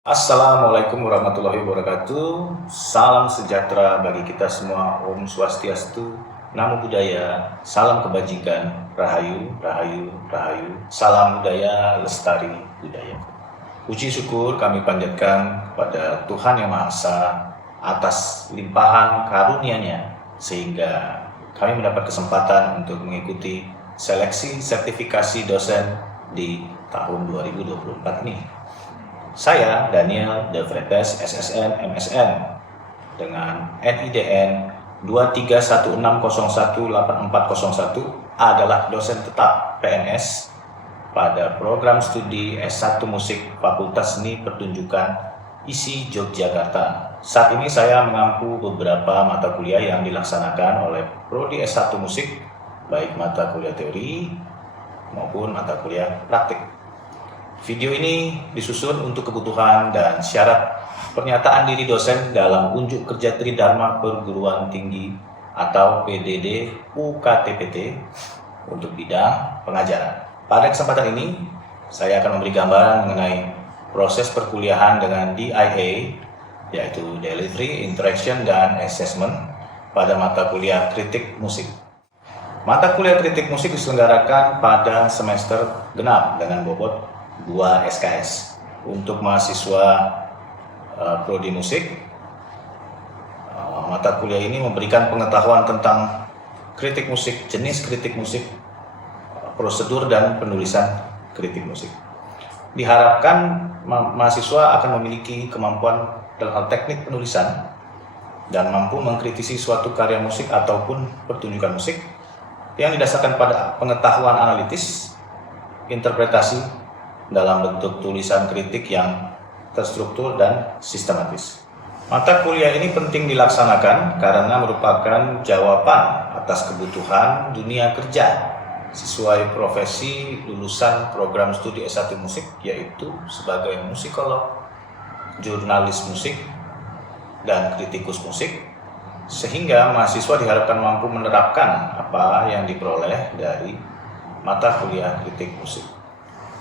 Assalamualaikum warahmatullahi wabarakatuh. Salam sejahtera bagi kita semua. Om Swastiastu, Namo Buddhaya, salam kebajikan, Rahayu, Rahayu, Rahayu. Salam budaya, lestari budaya. Puji syukur kami panjatkan kepada Tuhan Yang Maha Esa atas limpahan karunia-Nya sehingga kami mendapat kesempatan untuk mengikuti seleksi sertifikasi dosen di tahun 2024 ini. Saya Daniel De Vretes, SSN, MSN dengan NIDN 2316018401 adalah dosen tetap PNS pada program studi S1 Musik Fakultas Seni Pertunjukan ISI Yogyakarta. Saat ini saya mengampu beberapa mata kuliah yang dilaksanakan oleh Prodi S1 Musik, baik mata kuliah teori maupun mata kuliah praktik. Video ini disusun untuk kebutuhan dan syarat pernyataan diri dosen dalam unjuk kerja Tridharma Perguruan Tinggi atau PDD UKTPT untuk bidang pengajaran. Pada kesempatan ini, saya akan memberi gambaran mengenai proses perkuliahan dengan DIA, yaitu Delivery, Interaction, dan Assessment pada mata kuliah kritik musik. Mata kuliah kritik musik diselenggarakan pada semester genap dengan bobot 2 SKS. Untuk mahasiswa prodi musik, mata kuliah ini memberikan pengetahuan tentang kritik musik, jenis kritik musik, prosedur dan penulisan kritik musik. Diharapkan mahasiswa akan memiliki kemampuan dalam hal teknik penulisan dan mampu mengkritisi suatu karya musik ataupun pertunjukan musik yang didasarkan pada pengetahuan analitis, interpretasi dalam bentuk tulisan kritik yang terstruktur dan sistematis. Mata kuliah ini penting dilaksanakan karena merupakan jawaban atas kebutuhan dunia kerja sesuai profesi lulusan program studi S1 musik, yaitu sebagai musikolog, jurnalis musik, dan kritikus musik, sehingga mahasiswa diharapkan mampu menerapkan apa yang diperoleh dari mata kuliah kritik musik.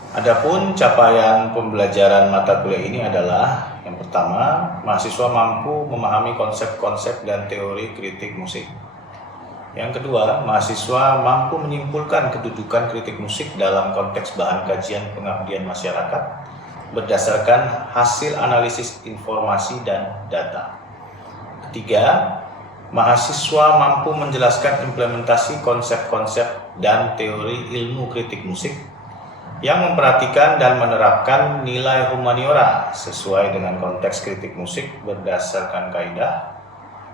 Adapun capaian pembelajaran mata kuliah ini adalah yang pertama, mahasiswa mampu memahami konsep-konsep dan teori kritik musik. Yang kedua, mahasiswa mampu menyimpulkan kedudukan kritik musik dalam konteks bahan kajian pengabdian masyarakat berdasarkan hasil analisis informasi dan data. Ketiga, mahasiswa mampu menjelaskan implementasi konsep-konsep dan teori ilmu kritik musik yang memperhatikan dan menerapkan nilai humaniora sesuai dengan konteks kritik musik berdasarkan kaidah,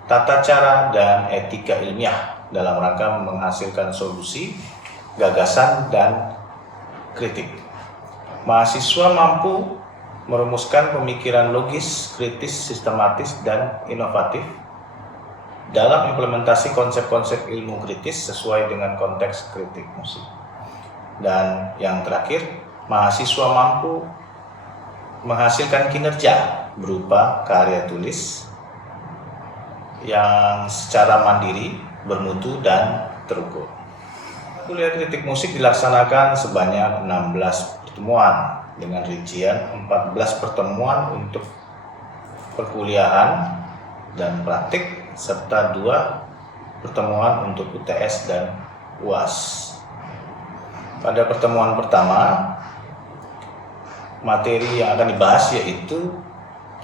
tata cara, dan etika ilmiah dalam rangka menghasilkan solusi, gagasan, dan kritik. Mahasiswa mampu merumuskan pemikiran logis, kritis, sistematis, dan inovatif dalam implementasi konsep-konsep ilmu kritis sesuai dengan konteks kritik musik. Dan yang terakhir, mahasiswa mampu menghasilkan kinerja berupa karya tulis yang secara mandiri, bermutu, dan terukur. Kuliah kritik musik dilaksanakan sebanyak 16 pertemuan dengan rincian 14 pertemuan untuk perkuliahan dan praktik serta 2 pertemuan untuk UTS dan UAS. Pada pertemuan pertama, materi yang akan dibahas yaitu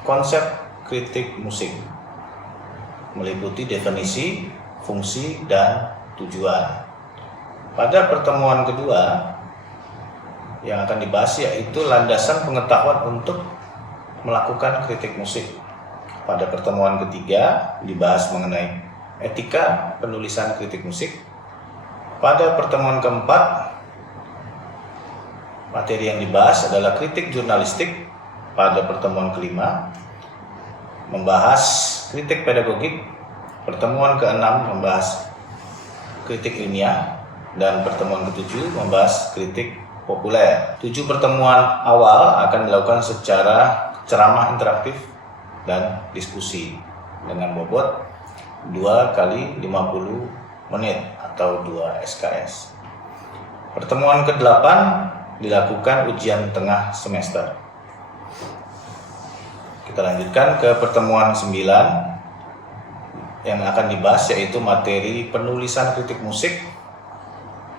konsep kritik musik, meliputi definisi, fungsi, dan tujuan. Pada pertemuan kedua, yang akan dibahas yaitu landasan pengetahuan untuk melakukan kritik musik. Pada pertemuan ketiga, dibahas mengenai etika penulisan kritik musik. Pada pertemuan keempat, materi yang dibahas adalah kritik jurnalistik. Pada pertemuan kelima, membahas kritik pedagogik. Pertemuan keenam membahas kritik ilmiah. Dan pertemuan ketujuh membahas kritik populer. 7 pertemuan awal akan dilakukan secara ceramah interaktif dan diskusi dengan bobot 2 kali 50 menit atau 2 SKS. Pertemuan ke-8 dilakukan ujian tengah semester. Kita lanjutkan ke pertemuan 9 yang akan dibahas, yaitu materi penulisan kritik musik,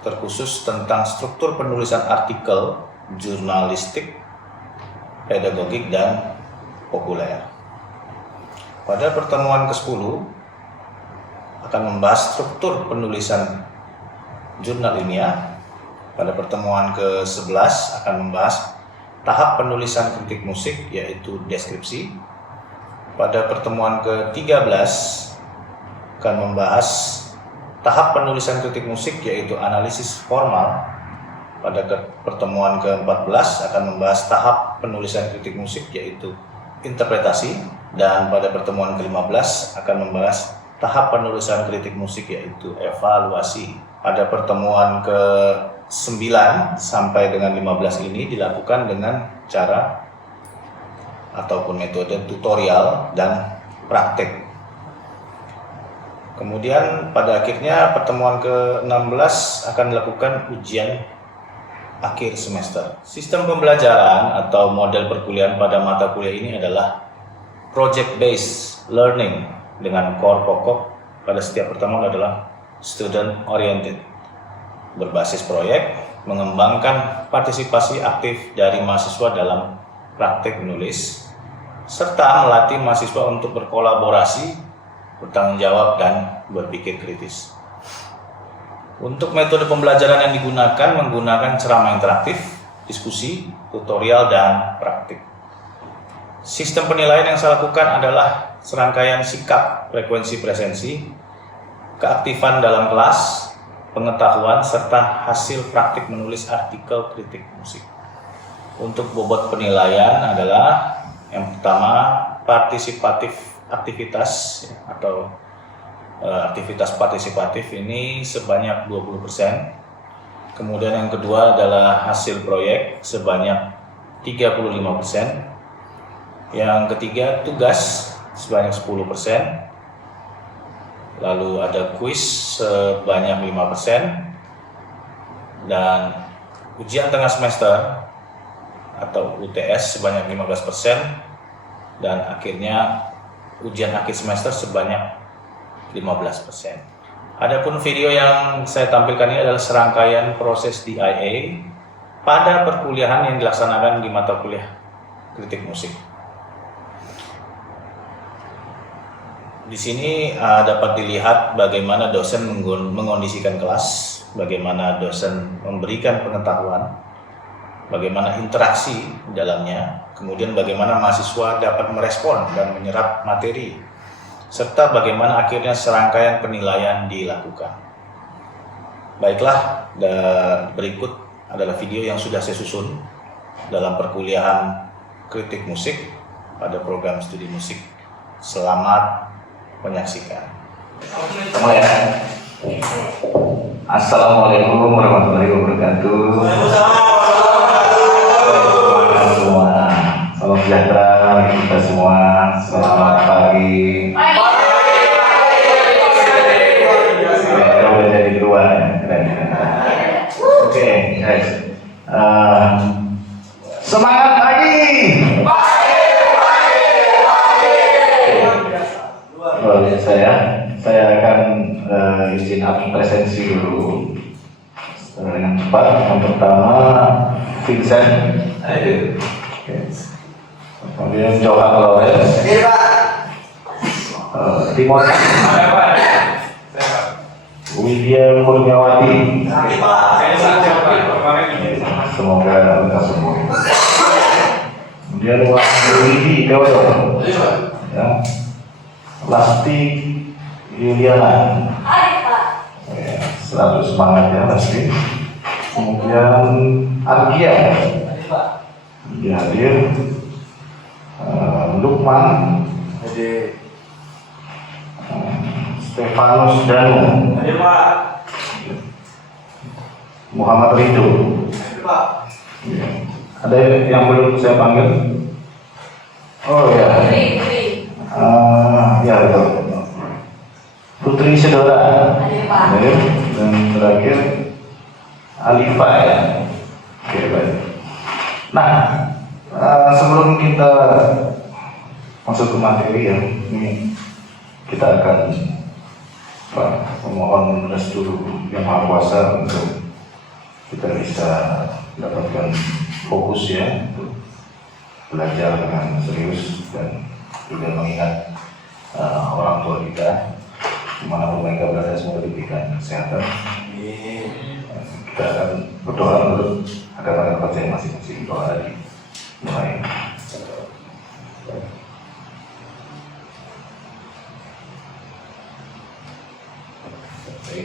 terkhusus tentang struktur penulisan artikel, jurnalistik, pedagogik, dan populer. Pada pertemuan ke-10 akan membahas struktur penulisan jurnal ilmiah. Pada pertemuan ke-11 akan membahas tahap penulisan kritik musik, yaitu deskripsi. Pada pertemuan ke-13 akan membahas tahap penulisan kritik musik, yaitu analisis formal. Pada pertemuan ke-14 akan membahas tahap penulisan kritik musik, yaitu interpretasi. Dan pada pertemuan ke-15 akan membahas tahap penulisan kritik musik, yaitu evaluasi. Pada pertemuan ke-9 sampai dengan 15 ini dilakukan dengan cara ataupun metode tutorial dan praktek. Kemudian pada akhirnya pertemuan ke-16 akan dilakukan ujian akhir semester. Sistem pembelajaran atau model perkuliahan pada mata kuliah ini adalah project based learning dengan core pokok pada setiap pertemuan adalah student oriented, berbasis proyek, mengembangkan partisipasi aktif dari mahasiswa dalam praktek menulis, serta melatih mahasiswa untuk berkolaborasi, bertanggung jawab, dan berpikir kritis. Untuk metode pembelajaran yang digunakan menggunakan ceramah interaktif, diskusi, tutorial, dan praktik. Sistem penilaian yang saya lakukan adalah serangkaian sikap, frekuensi presensi, keaktifan dalam kelas, pengetahuan, serta hasil praktik menulis artikel kritik musik. Untuk bobot penilaian adalah yang pertama partisipatif aktivitas atau aktivitas partisipatif ini sebanyak 20%. Kemudian yang kedua adalah hasil proyek sebanyak 35%. Yang ketiga tugas sebanyak 10%. Lalu ada kuis sebanyak 5%, dan ujian tengah semester atau UTS sebanyak 15%, dan akhirnya ujian akhir semester sebanyak 15%. Adapun video yang saya tampilkan ini adalah serangkaian proses DIA pada perkuliahan yang dilaksanakan di mata kuliah kritik musik. Di sini dapat dilihat bagaimana dosen mengondisikan kelas, bagaimana dosen memberikan pengetahuan, bagaimana interaksi di dalamnya, kemudian bagaimana mahasiswa dapat merespon dan menyerap materi, serta bagaimana akhirnya serangkaian penilaian dilakukan. Baiklah, berikut adalah video yang sudah saya susun dalam perkuliahan kritik musik pada program studi musik. Selamat menyaksikan. Assalamualaikum warahmatullahi wabarakatuh. Salam sejahtera bagi kita semua. Selamat pagi. Kita udah jadi tua ya. Oke, guys. Semangat pagi. Saya akan izin presensi dulu dengan cepat. Yang pertama Vincent, kemudian Johan Lawrence, Timothy, Widya Kurniawati. Semoga lekas sembuh. Kemudian Widi Dewa, ya. Lasti Yuliana, selalu semangat ya Lasti. Kemudian Argia, dia hadir. Lukman, Stefanus Danu, Muhammad Ridho. Ada yang belum saya panggil? Oh ya. Ya betul. Putri Sedora, dan terakhir Alifa ya. Oke, baik. Nah, sebelum kita masuk ke materi ya. Ini kita akan memohon restu Yang Maha Kuasa untuk kita bisa mendapatkan fokus ya untuk belajar dengan serius dan juga mengingat orang tua kita dimanapun mereka berada, semoga diberikan kesehatan. Kita akan berdoa untuk agar percaya masing-masing. Doa tadi mulai.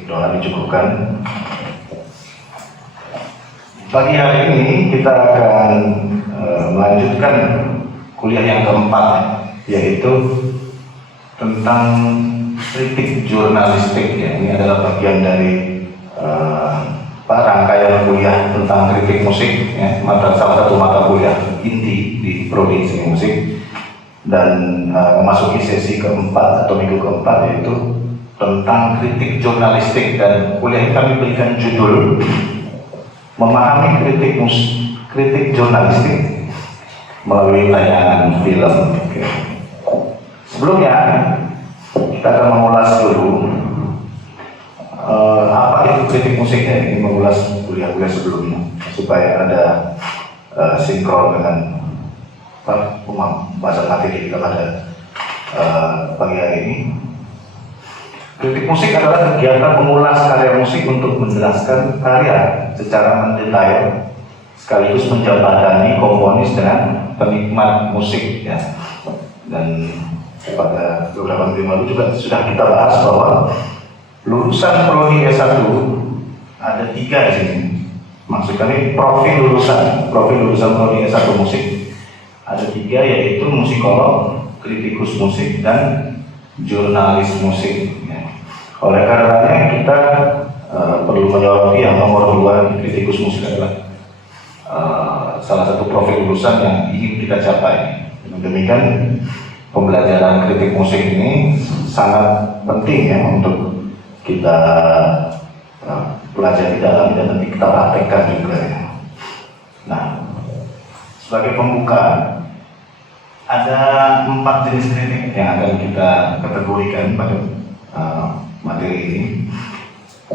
Doa dicukupkan. Pagi hari ini kita akan melanjutkan kuliah yang keempat, yaitu tentang kritik jurnalistik. Ya, ini adalah bagian dari rangkaian kuliah tentang kritik musik. Ya, salah satu mata kuliah inti di prodi seni musik, dan memasuki sesi keempat atau minggu keempat, yaitu tentang kritik jurnalistik. Dan kuliah ini kami berikan judul memahami kritik jurnalistik melalui tayangan film. Oke. Sebelumnya kita akan mengulas dulu apa itu kritik musik ya. Ini mengulas kuliah-kuliah sebelumnya supaya ada sinkron dengan pembahasan materi kita pada pagi hari ini. Kritik musik adalah kegiatan mengulas karya musik untuk menjelaskan karya secara mendetail sekaligus menjembatani komponis dengan penikmat musik ya. Dan pada beberapa minggu lalu juga sudah kita bahas bahwa lulusan prodi S1 ada 3 di sini. Maksudnya ini profil lulusan prodi S1 musik ada 3, yaitu musikolog, kritikus musik, dan jurnalis musik. Ya. Oleh karenanya kita perlu menyoroti yang nomor 2, kritikus musik adalah salah satu profil lulusan yang ingin kita capai. Demikian pembelajaran kritik musik ini sangat penting ya untuk kita pelajari dalam dan nanti kita praktekkan juga ya. Nah, sebagai pembuka ada 4 jenis kritik yang akan kita kategorikan pada materi ini.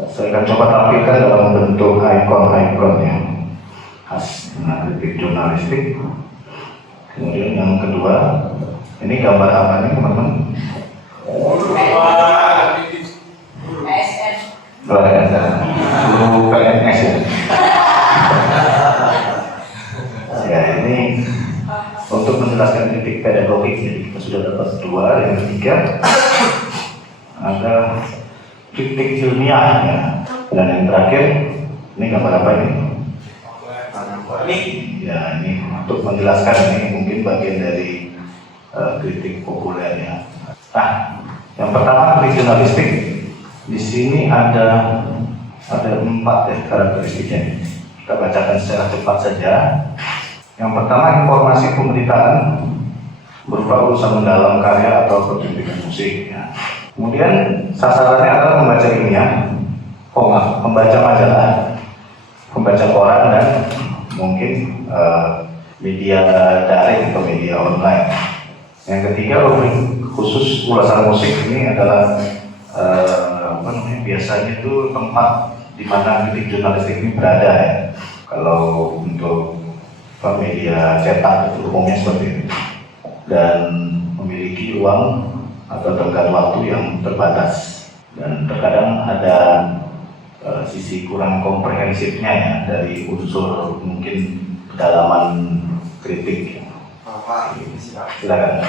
Saya akan coba tampilkan dalam bentuk ikon-ikon yang khas kritik jurnalistik. Kemudian yang kedua, ini gambar apa nih teman-teman? ASN. Guru PNS ya. Ya, ini untuk menjelaskan kritik pedagogik, jadi kita sudah dapat 2. Yang ketiga ada kritik ilmiah ya. Dan yang terakhir, ini gambar apa ini? Ya, ini untuk menjelaskan, ini mungkin bagian dari kritik populer ya. Nah, yang pertama kritik jurnalistik. Di sini ada 4 ya karakteristiknya. Kita bacakan secara cepat saja. Yang pertama, informasi pemberitaan berupa ulasan mendalam karya atau pertunjukan musik. Ya. Kemudian sasarannya adalah membaca ilmiah, membaca majalah, membaca koran, dan mungkin media daring atau media online. Yang ketiga, khusus ulasan musik ini adalah biasanya itu tempat di mana kritik jurnalistik ini berada ya. Kalau untuk media cetak itu umumnya seperti itu, dan memiliki ruang atau tenggat waktu yang terbatas, dan terkadang ada sisi kurang komprehensifnya ya dari unsur mungkin kedalaman kritik. Pak, Silakan.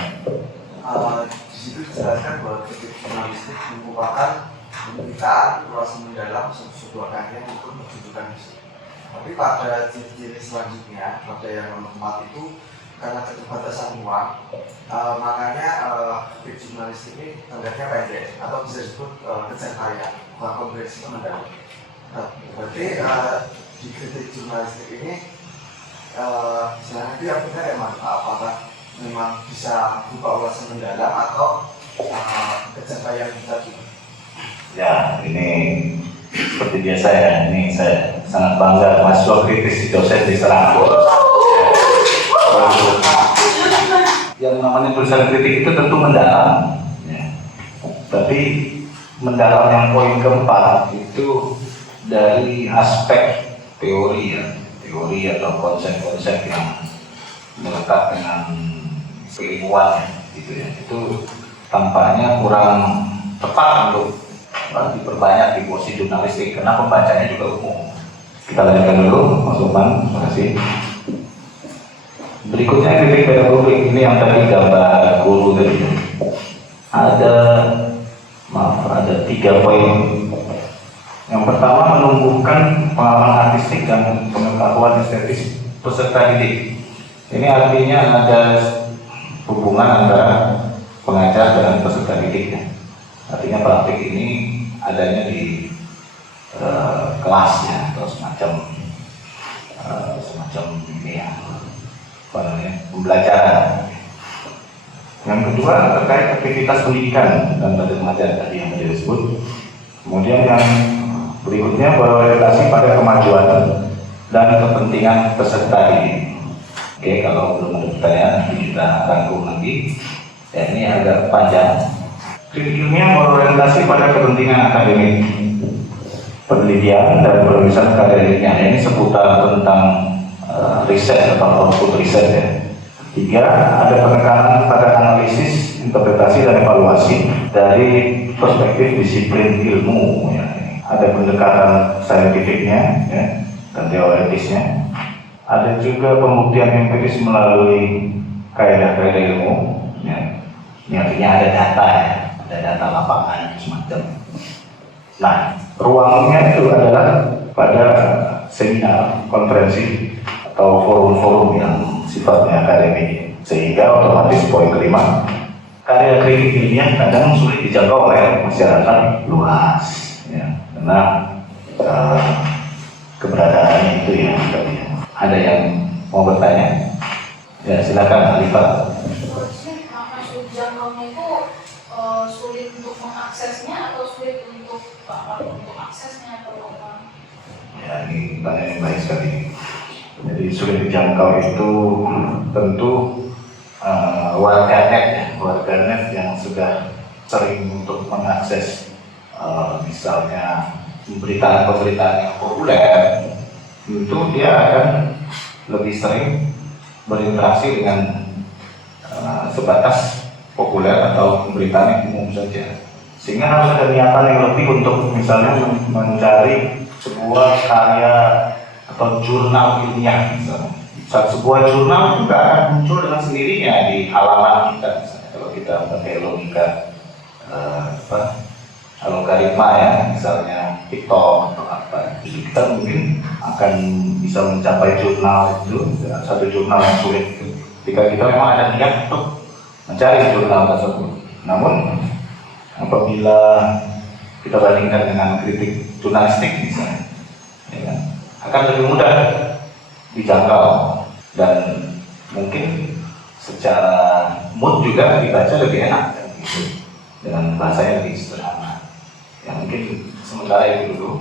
Di situ dijelaskan bahwa kritik jurnalistik merupakan pemberitaan ulasan mendalam sebuah karya untuk pertunjukan musik. Tapi pada ciri-ciri selanjutnya, pada yang nomor 4 itu, karena keterbatasan ruang, makanya kritik jurnalistik ini tenggatnya pendek atau bisa disebut kejar karya, bukan komprehensif mendalam. Berarti di kritik jurnalistik ini sebenarnya yang benar ya Mas, apakah memang bisa buka ulasan mendalam atau kejar karya kita juga? Ya, ini seperti biasa ya, ini saya sangat bangga mahasiswa kritis dosen di Serang. Yang penulisan kritik itu tentu mendalam, ya. Tapi mendalam yang poin keempat itu dari aspek teori, ya, teori atau konsep-konsep yang melekat dengan keilmuan, gitu ya. Itu tampaknya kurang tepat untuk diperbanyak di posisi jurnalistik karena pembacanya juga umum. Kita lanjutkan dulu, Mas Lukman, terima kasih. Berikutnya kritik pada publik, ini yang tadi gambar guru tadi. Ada 3 poin. Yang pertama, menumbuhkan pengalaman artistik dan pengetahuan estetis peserta didik. Ini artinya ada hubungan antara pengajar dan peserta didik. Artinya praktik ini adanya di kelasnya atau semacam ini ya, pembelajaran. Yang kedua terkait aktivitas pendidikan dan belajar mengajar tadi yang sudah disebut. Kemudian yang berikutnya berorientasi pada kemajuan dan kepentingan peserta didik. Oke, kalau belum ada pertanyaan nanti kita rangkum lagi. Ya, ini agak panjang. Kritik ilmiah berorientasi pada kepentingan akademik, penelitian dan penulisan karya ilmiah. Ini seputar tentang riset atau output riset ya. 3, ada penekanan pada analisis, interpretasi dan evaluasi dari perspektif disiplin ilmu ya. Ada pendekatan saintifiknya ya, dan teoretisnya. Ada juga pembuktian empiris melalui kaidah-kaidah ilmu ya. Ini artinya ada data ya, ada data lapangan semacam. Nah, ruangnya itu adalah pada seminar, konferensi atau forum-forum yang sifatnya akademik, sehingga otomatis poin kelima, karya kritik ilmiah kadang sulit dijangkau oleh masyarakat luas ya, karena keberadaannya itu ya. Ada yang mau bertanya? Ya, silakan Alifah. Maksud jangkaunya itu sulit untuk mengaksesnya atau sulit untuk aksesnya atau apa? Ya, ini pertanyaan yang baik sekali. Jadi sulit dijangkau itu tentu warganet yang sudah sering untuk mengakses misalnya pemberitaan-pemberitaan yang populer, itu dia akan lebih sering berinteraksi dengan sebatas populer atau pemberitaan yang umum saja. Sehingga harus ada niatan yang lebih untuk misalnya mencari sebuah karya atau jurnal ilmiah misalnya. Sebuah jurnal juga akan muncul dengan sendirinya di halaman kita misalnya. Kalau kita pakai logika logaritma ya, misalnya TikTok atau apa, jadi kita mungkin akan bisa mencapai jurnal itu, satu jurnal yang sulit itu, ketika kita memang ada niat untuk mencari jurnal tersebut. Namun apabila kita bandingkan dengan kritik jurnalistik misalnya, ya kan, akan lebih mudah dijangkau dan mungkin secara mood juga dibaca lebih enak kan, gitu, dengan bahasanya lebih sederhana. Ya mungkin sementara itu dulu,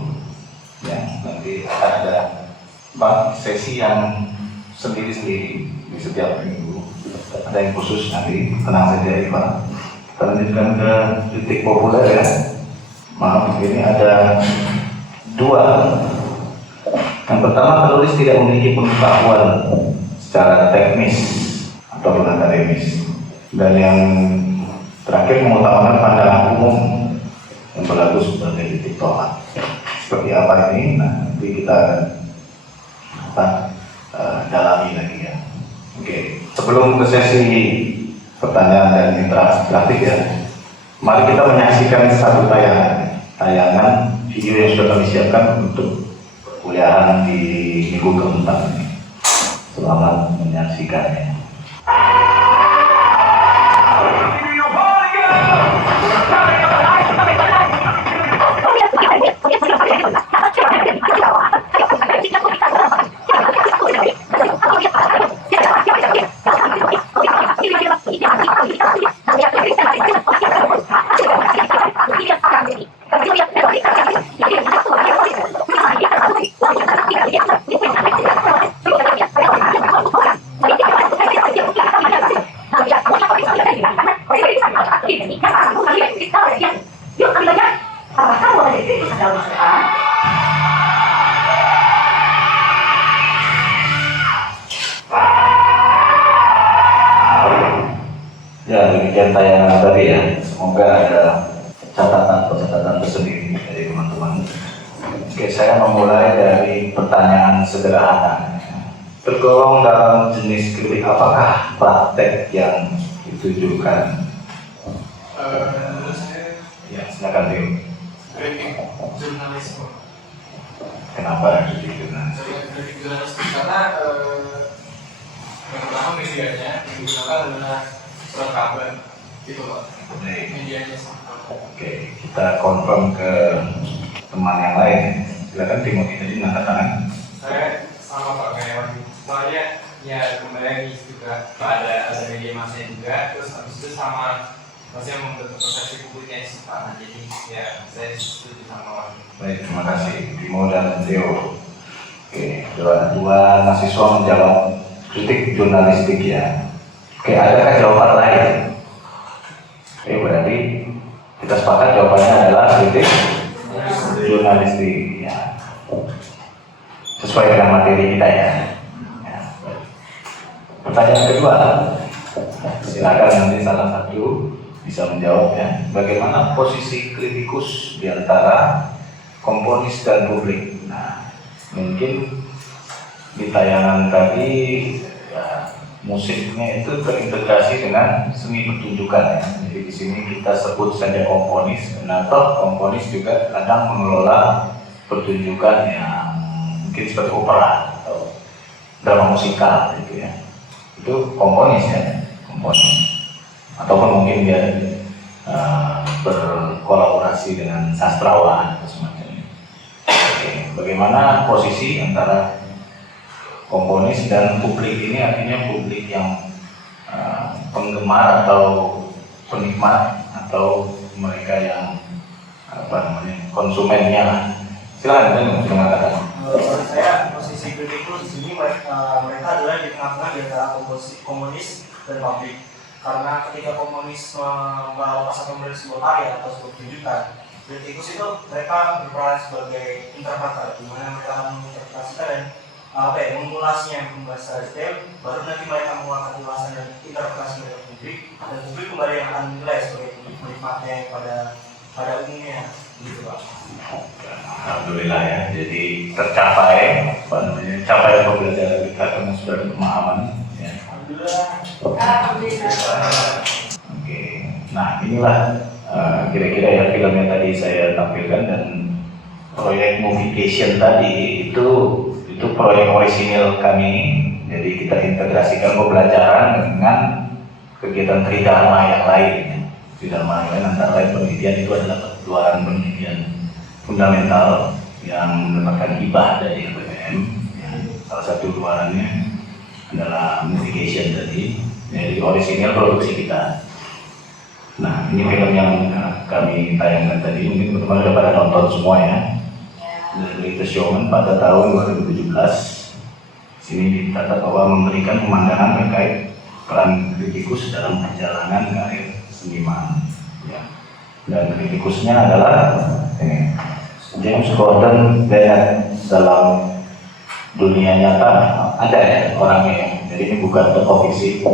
ya nanti akan ada sesi yang sendiri-sendiri di setiap minggu. Ada yang khusus nanti, tenang saja Ivan. Kita lanjutkan ke kritik populer ya. Maaf, ini ada 2. Yang pertama, penulis tidak memiliki pengetahuan secara teknis ataupun akademis. Dan yang terakhir, mengutamakan pandangan umum yang berlaku sebagai titik tolak. Seperti apa ini? Nah, nanti kita akan dalami lagi ya. Oke, sebelum ke sesi pertanyaan dan interaktif ya, mari kita menyaksikan satu tayangan video yang sudah kami siapkan untuk perkuliahan di minggu keempat ini. Selamat menyaksikannya. Thank you. bagian tayangan tadi ya. Semoga ada catatan tersendiri dari teman-teman. Oke, saya memulai dari pertanyaan sederhana. Tergolong dalam jenis kritik apakah praktek yang ditujukan? Menurut saya Ya, silakan Tio. kritik jurnalisme. Kenapa kritik jurnalisme? Kritik jurnalisme karena yang pertama medianya yang digunakan adalah surat kabar, gitu Pak. Baik. Medianya sama. Oke, kita konfirm ke teman yang lain. Silakan Timothy tadi angkat tangan. Saya sama Pak kayak soalnya ya kembali juga ada media masanya juga, terus habis itu sama maksudnya membentuk persepsi publiknya sih Pak. Nah, jadi ya saya setuju sama Pak. Baik, terima kasih Timo dan Theo. Oke, dua mahasiswa menjawab kritik jurnalistik ya. Oke, adakah jawaban lain? Oke, berarti kita sepakat jawabannya adalah kritik jurnalistik ya. Sesuai dengan materi kita ya. Ya, baik. Pertanyaan kedua, silakan nanti salah satu bisa menjawab ya. Bagaimana posisi kritikus di antara komponis dan publik? Nah, mungkin di tayangan tadi ya, musiknya itu terintegrasi dengan seni pertunjukan ya. Jadi di sini kita sebut saja komponis. Nah, komponis juga kadang mengelola pertunjukan yang mungkin seperti opera atau drama musikal gitu ya. Itu komponis ya, komponis. Ataupun mungkin dia berkolaborasi dengan sastrawan atau semacamnya. Oke, bagaimana posisi antara komponis dan publik ini? Artinya publik yang penggemar atau penikmat atau mereka yang konsumennya. Silakan dengan mengatakan. Menurut saya posisi kritikus di sini mereka adalah di tengah-tengah di antara komunis dan publik. Karena ketika komunis membawa pasal kemudian sebuah karya atau sebuah pertunjukan, kritikus itu mereka berperan sebagai interpreter, di mana mereka menginterpretasikan dan mengulasnya secara detail, baru nanti mereka mengeluarkan ulasan dan interpretasi dari publik, dan publik kembali yang akan menilai sebagai penikmatnya pada umumnya, gitu Pak. Alhamdulillah ya, jadi tercapai capaian pembelajaran kita karena sudah ada pemahaman ya. Alhamdulillah. Oke, nah inilah kira-kira ya film yang tadi saya tampilkan. Dan proyek Movication tadi itu proyek orisinil kami. Jadi kita integrasikan pembelajaran dengan kegiatan tridharma yang lain. Tridharma yang lain antara lain penelitian itu adalah keluaran penelitian fundamental yang mendapatkan hibah dari LPPM ya. Salah satu luarannya adalah Movication tadi. Jadi orisinil produksi kita. Nah, ini film yang kami tayangkan tadi, mungkin teman-teman sudah pada nonton semua ya. The Greatest Showman pada tahun 2017. Sini dicatat bahwa memberikan pemandangan terkait peran kritikus dalam perjalanan karir seniman. Ya. Dan kritikusnya adalah ini, James Gordon Bennett. Dalam dunia nyata ada ya orangnya. Jadi ini bukan tokoh fiksi.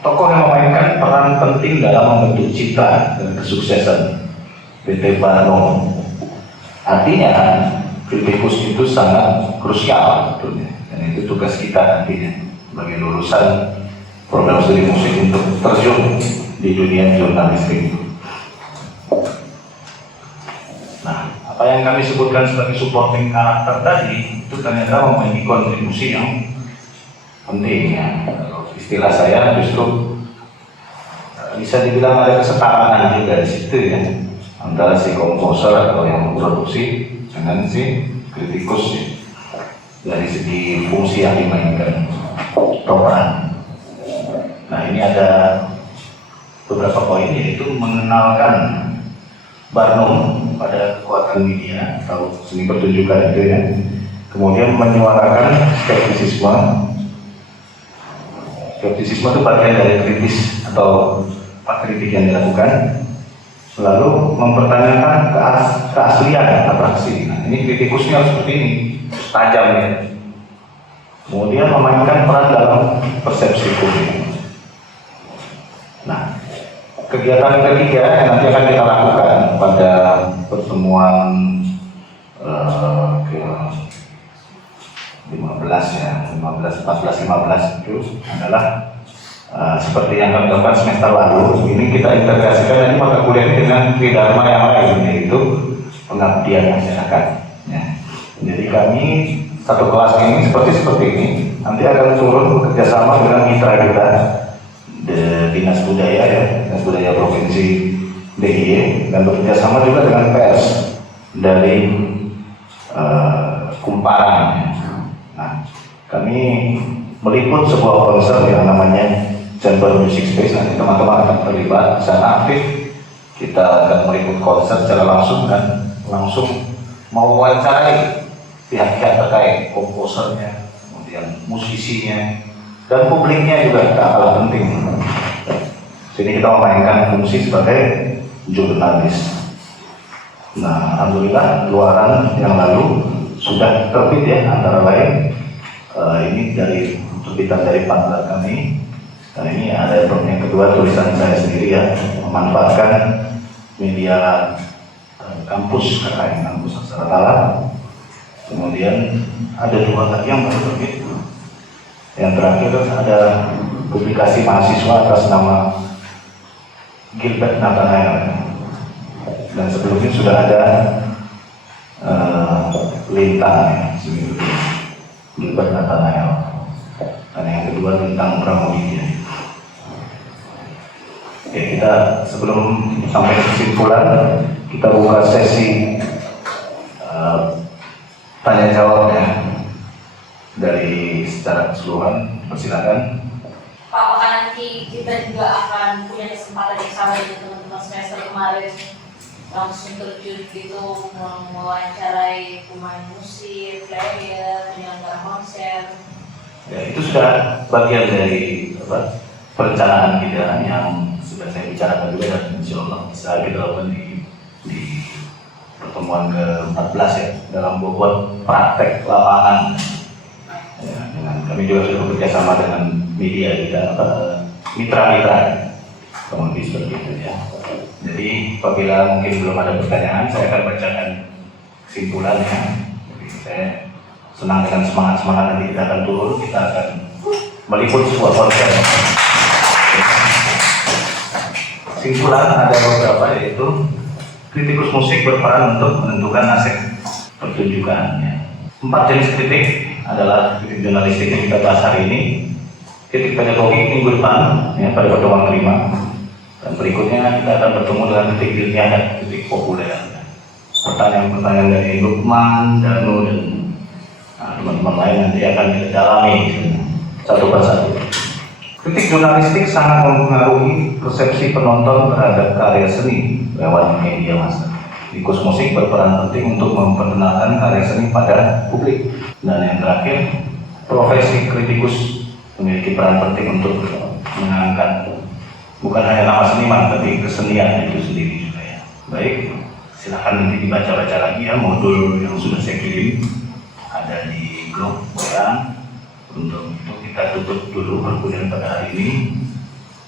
Tokoh yang memainkan peran penting dalam membentuk citra dan kesuksesan PT Barnum. Artinya kritikus itu sangat krusial sebetulnya. Dan itu tugas kita nantinya sebagai lulusan program studi musik untuk terjun di dunia jurnalistik. Nah, apa yang kami sebutkan sebagai supporting karakter tadi itu ternyata memiliki kontribusi yang penting ya. Istilah saya justru bisa dibilang ada kesetaraan juga di situ ya, antara si komposer atau yang memproduksi dengan si kritikus ya, dari segi fungsi yang dimainkan peran. Nah, ini ada beberapa poin, yaitu mengenalkan Barnum pada kekuatan media atau seni pertunjukan itu ya, kemudian menyuarakan skeptisisme. Skeptisisme itu bagian dari kritis atau kritik yang dilakukan, lalu mempertanyakan keaslian atraksi. Nah, ini kritikusnya seperti ini, tajam ya. Kemudian memainkan peran dalam persepsi publik. kegiatan ketiga yang nanti akan kita lakukan pada pertemuan ke 14 itu adalah seperti yang kami lakukan semester lalu. Ini kita integrasikan ini mata kuliah ini dengan tridharma yang lain, yaitu pengabdian masyarakat. Ya. Jadi kami satu kelas ini seperti ini nanti akan turun bekerjasama dengan mitra kita Dinas Budaya ya, Dinas Budaya Provinsi DIY, dan bekerjasama juga dengan pers dari Kumparan. Nah, kami meliput sebuah konser yang namanya Chamber Music Space. Nanti teman-teman akan terlibat di sana aktif. Kita akan meliput konser secara langsung dan langsung mau wawancarai pihak-pihak terkait, komposernya, kemudian musisinya, dan publiknya juga tak kalah penting. Sini kita memainkan fungsi sebagai jurnalis. Nah, alhamdulillah luaran yang lalu sudah terbit ya, antara lain ini dari terbitan dari partner kami. Dan ini ada yang kedua tulisan saya sendiri ya, memanfaatkan media kampus KKN kampus Aksara Tala. Kemudian ada dua lagi yang baru terbit. Yang terakhir ada publikasi mahasiswa atas nama Gilbert Nathanael. Dan sebelumnya sudah ada Lintang ya, Gilbert Nathanael. Dan yang kedua Lintang Pramudia. Oke, kita sebelum sampai ke kesimpulan, kita buka sesi tanya jawab ya dari secara keseluruhan. Persilakan. Pak, apakah nanti kita juga akan punya kesempatan yang sama dengan teman-teman semester kemarin langsung terjun gitu mewawancarai pemain musik, player, penyelenggara konser? Ya, itu sudah bagian dari perencanaan kita yang sudah saya bicarakan juga, dan insya Allah bisa kita lakukan di pertemuan ke-14 ya, dalam bobot praktek lapangan. Ya, dengan kami juga sudah bekerja sama dengan media kita, mitra-mitra, kemudian seperti itu ya. Jadi apabila mungkin belum ada pertanyaan, saya akan bacakan kesimpulannya. Jadi saya senang dengan semangat-semangat nanti kita akan turun, kita akan meliput sebuah konser. Kesimpulan ada beberapa, yaitu kritikus musik berperan untuk menentukan nasib pertunjukannya. 4 jenis kritik adalah kritik jurnalistik yang kita bahas hari ini, kritik pedagogik minggu depan ya, pada pertemuan kelima. Dan berikutnya kita akan bertemu dengan kritik ilmiah dan kritik populer. Pertanyaan-pertanyaan dari Lukman, Danu, dan teman-teman lain nanti akan kita dalami satu persatu. Kritik jurnalistik sangat mempengaruhi persepsi penonton terhadap karya seni lewat media massa. Kritikus musik berperan penting untuk memperkenalkan karya seni pada publik. Dan yang terakhir, profesi kritikus memiliki peran penting untuk mengangkat bukan hanya nama seniman, tapi kesenian itu sendiri juga ya. Baik, silahkan nanti dibaca-baca lagi ya modul yang sudah saya kirim, ada di grup WA. Untuk itu kita tutup dulu perkuliahan pada hari ini.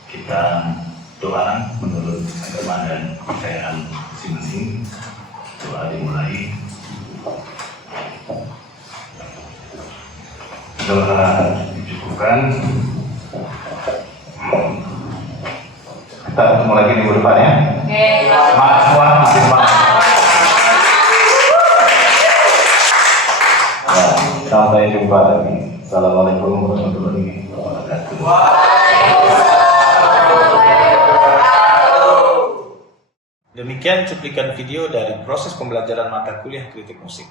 Kita doakan menurut agama dan kepercayaan masing-masing. Doa dimulai. Doa dicukupkan. Kita ketemu lagi minggu depan ya. Oke, Semangat semua, makin semangat. Ya, sampai jumpa lagi. Assalamualaikum warahmatullahi wabarakatuh. Demikian cuplikan video dari proses pembelajaran mata kuliah kritik musik.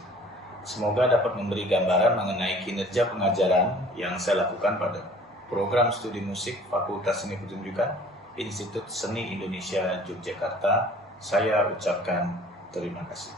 Semoga dapat memberi gambaran mengenai kinerja pengajaran yang saya lakukan pada program studi musik Fakultas Seni Pertunjukan Institut Seni Indonesia Yogyakarta. Saya ucapkan terima kasih.